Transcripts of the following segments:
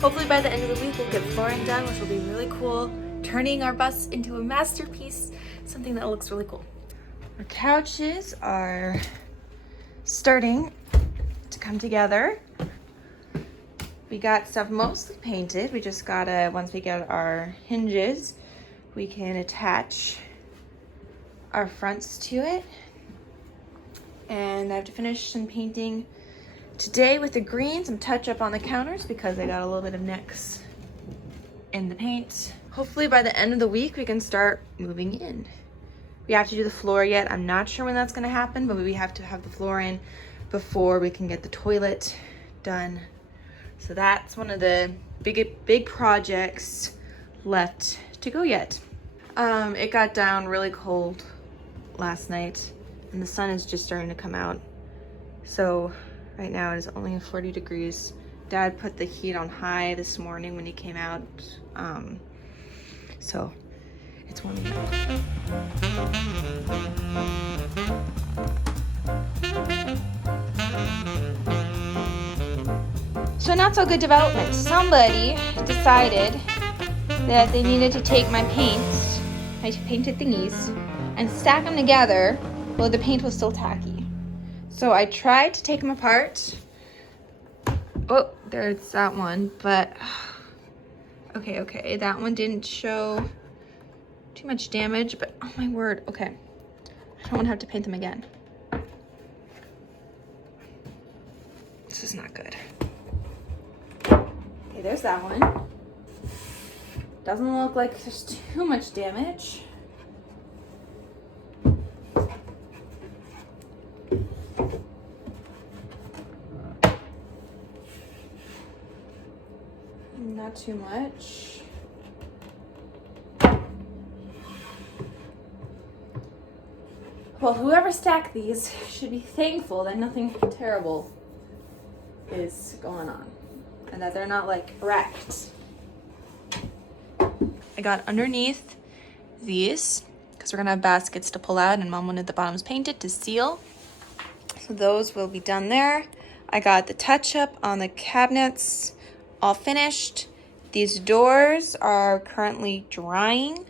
Hopefully by the end of the week we'll get flooring done, which will be really cool, turning our bus into a masterpiece, something that looks really cool. Our couches are starting to come together. We got stuff mostly painted. We just gotta, once we get our hinges, we can attach our fronts to it. And I have to finish some painting today with the green, some touch up on the counters because I got a little bit of nicks in the paint. Hopefully by the end of the week we can start moving in. We have to do the floor yet. I'm not sure when that's gonna happen, but we have to have the floor in before we can get the toilet done. So that's one of the big projects left to go yet. It got down really cold last night and the sun is just starting to come out. So right now it is only 40 degrees. Dad put the heat on high this morning when he came out. So it's warming up. So not so good development. Somebody decided that they needed to take my paints, my painted thingies, and stack them together while the paint was still tacky. So I tried to take them apart. Oh, there's that one, but okay, that one didn't show too much damage, but oh my word, okay. I don't want to have to paint them again. This is not good. Okay, there's that one. Doesn't look like there's too much damage. Not too much. Well, whoever stacked these should be thankful that nothing terrible is going on and that they're not like wrecked. I got underneath these because we're gonna have baskets to pull out and Mom wanted the bottoms painted to seal. So those will be done there. I got the touch up on the cabinets all finished. These doors are currently drying,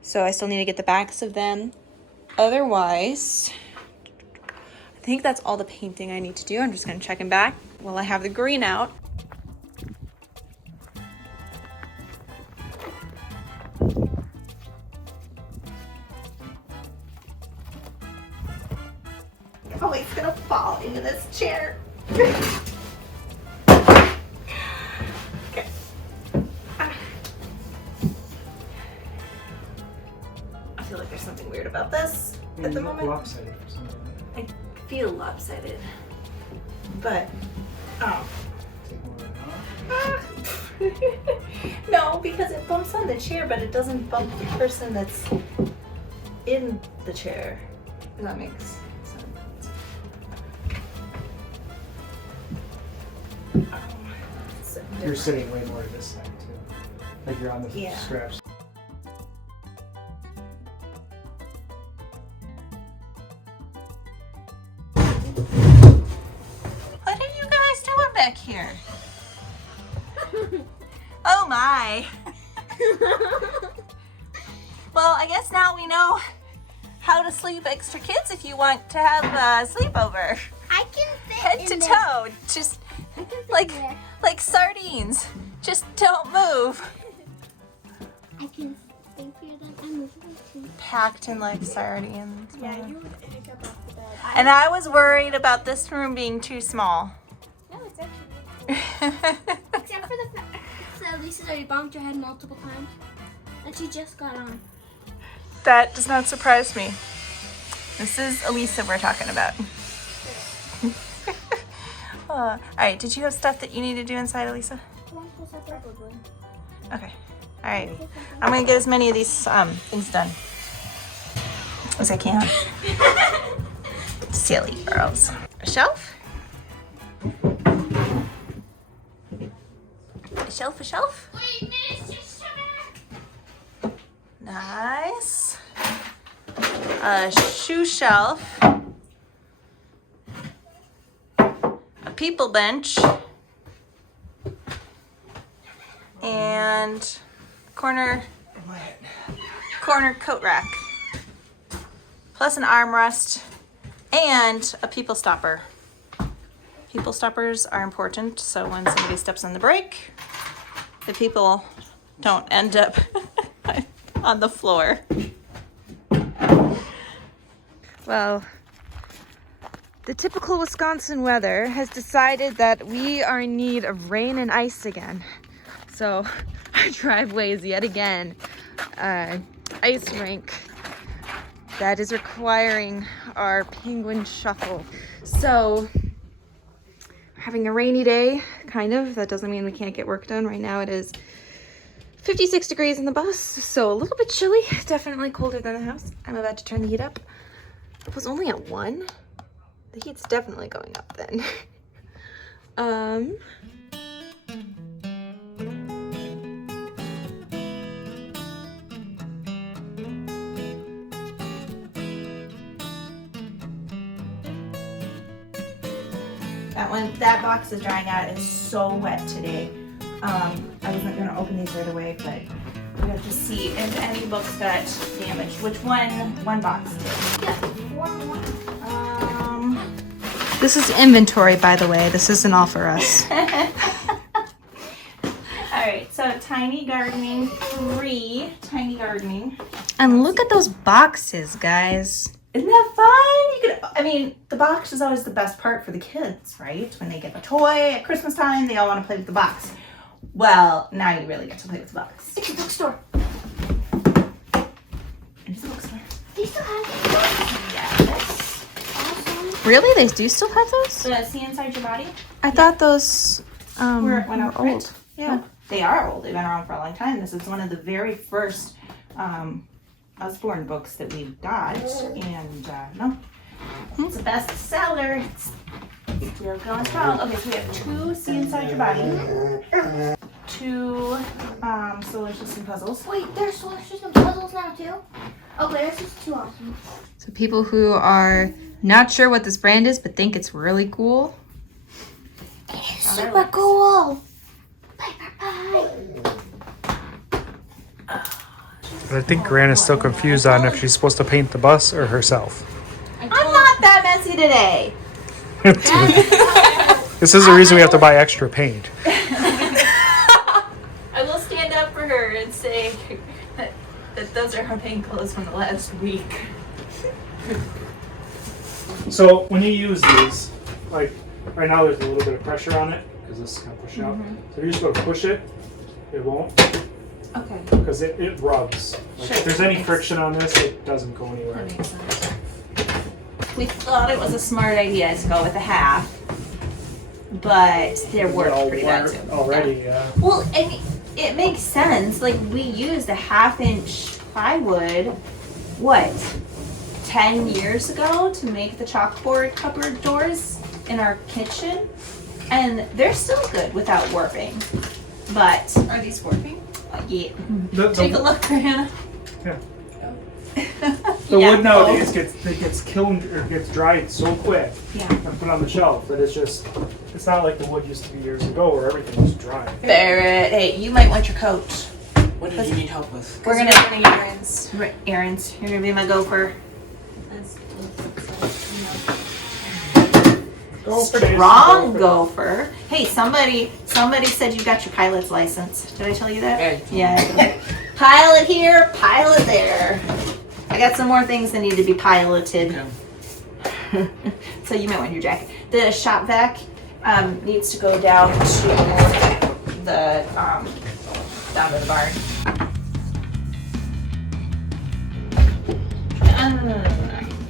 so I still need to get the backs of them. Otherwise, I think that's all the painting I need to do. I'm just gonna check them back while I have the green out. Oh, it's gonna fall into this chair. Okay. I feel like there's something weird about this at the moment. Lopsided for some reason. I feel lopsided, but no, because it bumps on the chair, but it doesn't bump the person that's in the chair. If that makes sense. You're sitting way more to this side too. Like you're on the straps. What are you guys doing back here? Oh my. Well, I guess now we know how to sleep extra kids if you want to have a sleepover. I can fit Head to toe. Just like sardines. Just don't move. I can sleep here then. I'm moving too. Packed in like sardines. Yeah, you would pick up off the bed. And I was worried about this room being too small. No, it's actually except for the fact that Lisa's already bumped her head multiple times. And she just got on. That does not surprise me. This is Elisa we're talking about. All right, did you have stuff that you need to do inside, Elisa? Probably. Okay. All right. I'm gonna get as many of these things done as I can. Silly girls. A shelf? A shelf, a shelf? Wait, it's just sugar. Nice. A shoe shelf. A people bench. and corner coat rack, plus an armrest and a people stopper. People stoppers are important, so when somebody steps on the brake, the people don't end up on the floor. Well, the typical Wisconsin weather has decided that we are in need of rain and ice again. So our driveway is yet again ice rink that is requiring our penguin shuffle. So we're having a rainy day, kind of. That doesn't mean we can't get work done. Right now it is 56 degrees in the bus, so a little bit chilly. Definitely colder than the house. I'm about to turn the heat up. It was only at 1. The heat's definitely going up then. That box is drying out. It's so wet today. I wasn't gonna open these right away, but we have to see if any books got damaged. Which one box did? Yeah, one. This is inventory, by the way. This isn't all for us. Alright, so tiny gardening, 3 tiny gardening. And look at those boxes, guys. Isn't that fun? The box is always the best part for the kids, right? When they get a toy at Christmas time, they all want to play with the box. Well, now you really get to play with the box. It's a bookstore. It's a bookstore. They still have it. Yes. Awesome. Really? They do still have those? So, see inside your body? I thought those were out old. Yeah. They are old. They've been around for a long time. This is one of the very first Usborne books that we got. And no, it's a bestseller. It's still going strong. Okay, so we have 2 See Inside Your Body. 2 Solar System puzzles. Wait, there's solar system puzzles now too? Okay, this is too awesome. So people who are not sure what this brand is but think it's really cool. It's super cool. Bye, bye, bye. But I think Gran is still confused on if she's supposed to paint the bus or herself. I'm not that messy today. This is the reason we have to buy extra paint. I will stand up for her and say that those are her paint clothes from the last week. So when you use these, like right now there's a little bit of pressure on it because this is kind of pushing out. So if you just go to push it, it won't. Okay. Because it rubs. Like Sure. if there's any friction on this, it doesn't go anywhere. That makes sense. We thought it was a smart idea to go with a half, but their worked pretty bad too. Already, yeah. Well, and it makes sense. Like we used a 1/2-inch plywood, 10 years ago to make the chalkboard cupboard doors in our kitchen, and they're still good without warping. But are these warping? Yeah. Take a look, Hannah. Yeah. The Yeah. wood nowadays gets kilned or gets dried so quick Yeah. and put on the shelf that it's not like the wood used to be years ago where everything was dry. Barrett, hey, you might want your coat. What did you need help with? We're gonna get errands. Errands. You're gonna be my gopher. Strong gopher. Hey, somebody said you got your pilot's license. Did I tell you that? Yeah. Pilot here, pilot there. I got some more things that need to be piloted. Okay. So you might want your jacket. The shop vac needs to go down to the barn. No.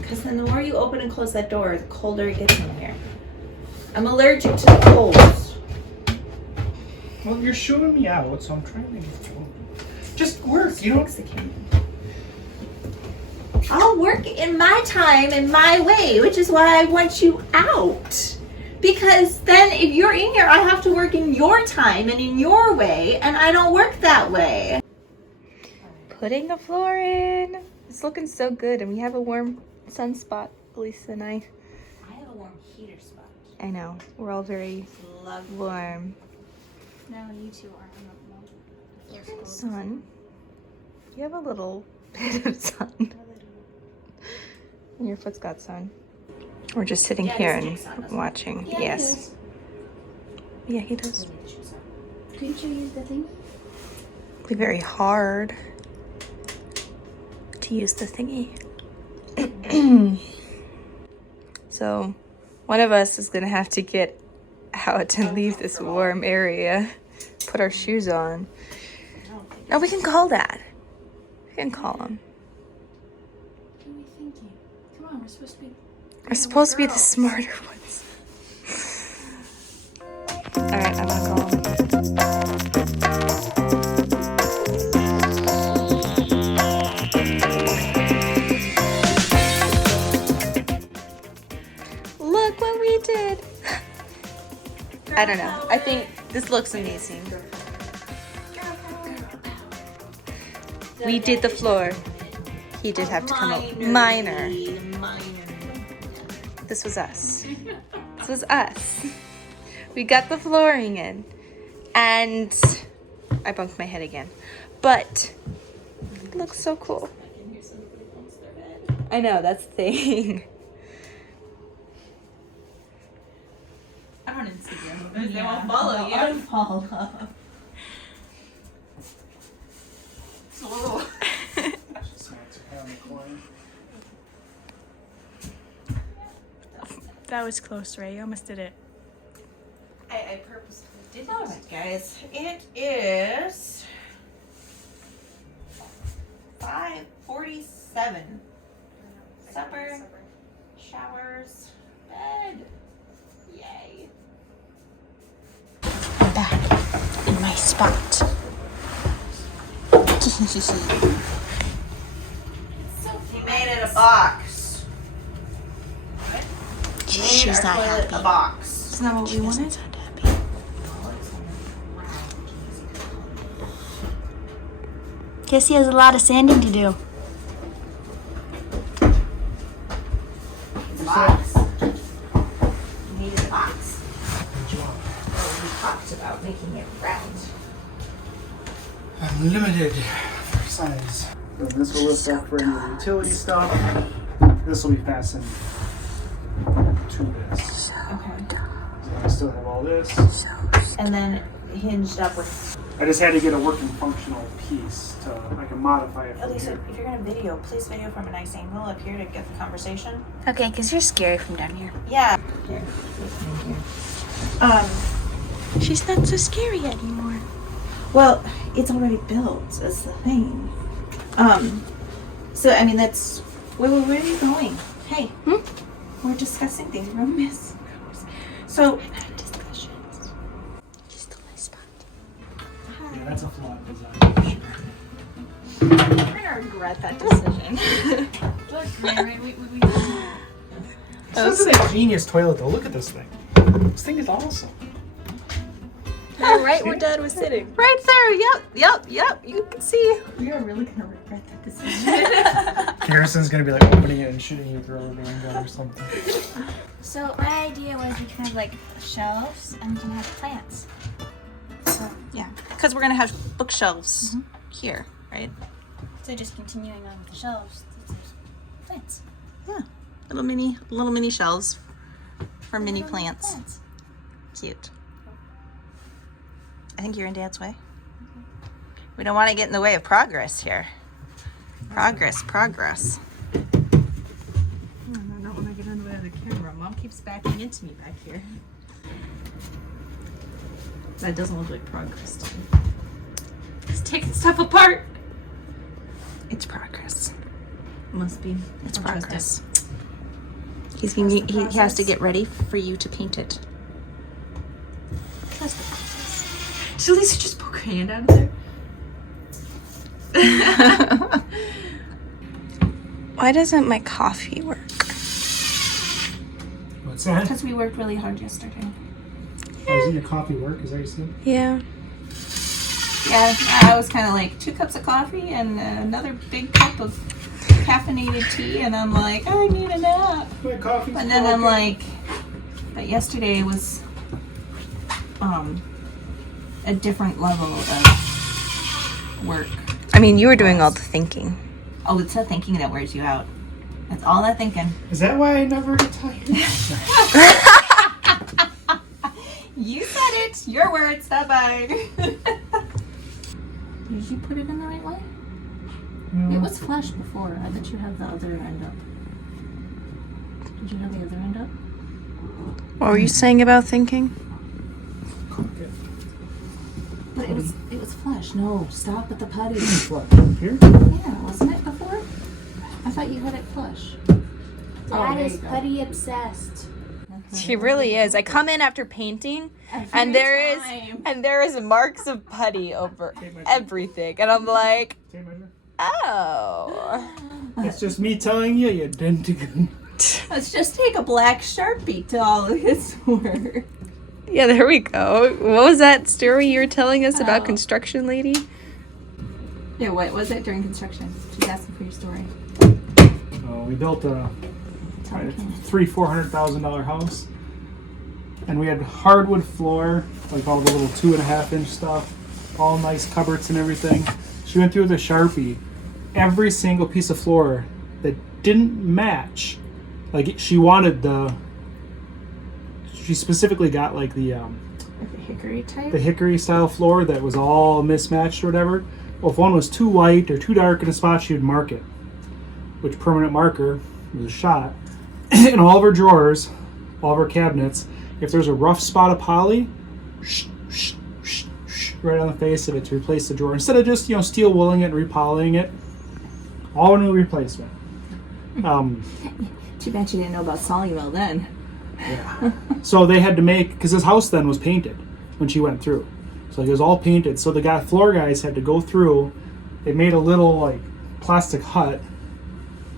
Because then the more you open and close that door, the colder it gets in here. I'm allergic to the cold. Well, you're shooting me out, so I'm trying to get you. Just work, you don't. I'll work in my time and my way, which is why I want you out. Because then if you're in here, I have to work in your time and in your way, and I don't work that way. Putting the floor in. It's looking so good, and we have a warm sunspot, Lisa and I. I have a warm heater spot. I know. We're all very warm. No, you two are. Sun. You have a little bit of sun. And your foot's got sun. We're just sitting here and watching. Yeah, yes. Yeah, he does. Couldn't you use the thing? It'd be very hard to use the thingy. So, one of us is gonna have to get out and leave this warm area. Put our shoes on. No, we can call Dad. We can call him. What are we thinking? Come on, we're supposed to be. We're supposed to be the smarter ones. Alright, I'm gonna call him. Look what we did! I don't know. I think this looks amazing. We did the floor. He did have to come up. Minor. This was us. This was us. We got the flooring in. And I bumped my head again. But it looks so cool. I know, that's the thing. I'm on Instagram. They won't follow you. Unfollow. So Just want to pound the corner. That was close, Ray. You almost did it. I purposely did it. Alright, guys. It is 5:47. Supper, showers, bed. Yay. I'm back in my spot. He made it a box. She's not happy. A box. Isn't that what we wanted? Not happy. Guess he has a lot of sanding to do. It's a box. He needed a box. We talked about making it round. Unlimited size. And this will lift up for any of the utility stuff. This will be fastened to this. Okay. So I still have all this. And then hinged up with. I just had to get a working functional piece to I can modify it from Elisa, here. if you're gonna video, please video from a nice angle up here to get the conversation. Okay, because you're scary from down here. Yeah. Here. She's not so scary anymore. Well, it's already built. That's the thing. So I mean, that's where are you going? Hey, we're discussing things. We're miss. So Discussions. Just a nice spot. Yeah, that's a flawed design for sure. we're gonna regret that decision. This is a genius toilet though. Look at this thing. This thing is awesome. Right where Dad was sitting. Right there. Yep. You can see. We are really gonna regret that decision. Garrison's gonna be like opening it and shooting you with a rubber band gun or something. So my idea was we can have like shelves and we can have plants. Yeah, because we're gonna have bookshelves here, right? So just continuing on with the shelves, there's plants. Yeah, little mini shelves for mini Little plants. Cute. I think you're in Dad's way. We don't want to get in the way of progress here. Progress. I don't want to get in the way of the camera. Mom keeps backing into me back here. That doesn't look like progress to me. He's taking stuff apart. It's progress. Must be. It's I don't trust progress. it. He has to get ready for you to paint it. Trust the process. Did Lisa just poke her hand out of there? Why doesn't my coffee work? What's that? Because we worked really hard yesterday. Oh, is it your coffee work? Is that what you said? Yeah. Yeah, I was kind of like 2 cups of coffee and another big cup of caffeinated tea, and I'm like, I need a nap. My coffee's And then I'm broken. like, but yesterday was a different level of work. I mean, you were doing all the thinking. Oh, it's the thinking that wears you out. It's all that thinking. Is that why I never get tired? You said it. Your words, not mine. Did you put it in the right way? It was flush before. I bet you have the other end up. Did you have the other end up? What were you saying about thinking? But it was flush. No, stop with the putty. What, here? Yeah, wasn't it before? I thought you had it flush. Dad there is you go. putty obsessed. She really is. I come in after painting, and there is marks of putty over everything, and I'm like, oh. It's just me telling you, you didn't. Let's just take a black Sharpie to all of his work. Yeah, there we go. What was that story you were telling us about Oh. construction lady? Yeah, what was it during construction? She's asking for your story. We built a Tell me. $400,000 house, and we had hardwood floor, like all the little 2.5-inch stuff, all nice cupboards and everything. She went through with a Sharpie every single piece of floor that didn't match. Like she specifically got like the Hickory type? the hickory style floor that was all mismatched or whatever. Well, if one was too light or too dark in a spot, she would mark it, which permanent marker was a shot. In all of her drawers, all of her cabinets, if there's a rough spot of poly, right on the face of it to replace the drawer. Instead of just, steel wooling it and repolying it, all a new replacement. Too bad you didn't know about Soluble then. Yeah. So they had to make, because this house then was painted when she went through. So it was all painted. So the floor guys had to go through. They made a little like plastic hut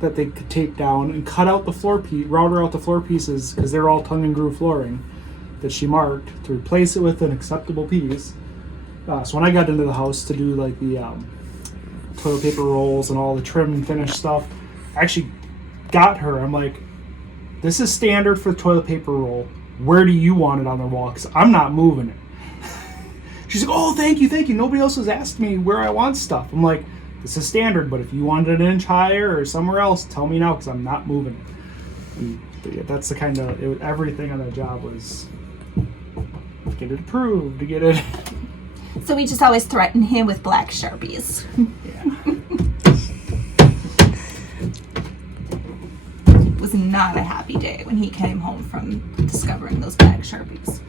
that they could tape down and cut out the router out the floor pieces, because they're all tongue and groove flooring that she marked, to replace it with an acceptable piece. So when I got into the house to do like the toilet paper rolls and all the trim and finish stuff, I actually got her. I'm like, this is standard for the toilet paper roll. Where do you want it on the wall? Because I'm not moving it. She's like, oh, thank you. Nobody else has asked me where I want stuff. I'm like, this is standard, but if you want it an inch higher or somewhere else, tell me now, because I'm not moving it. But yeah, that's the kind of, everything on that job was get it approved, to get it. So we just always threaten him with black Sharpies. Yeah. It was not a happy day when he came home from discovering those black Sharpies.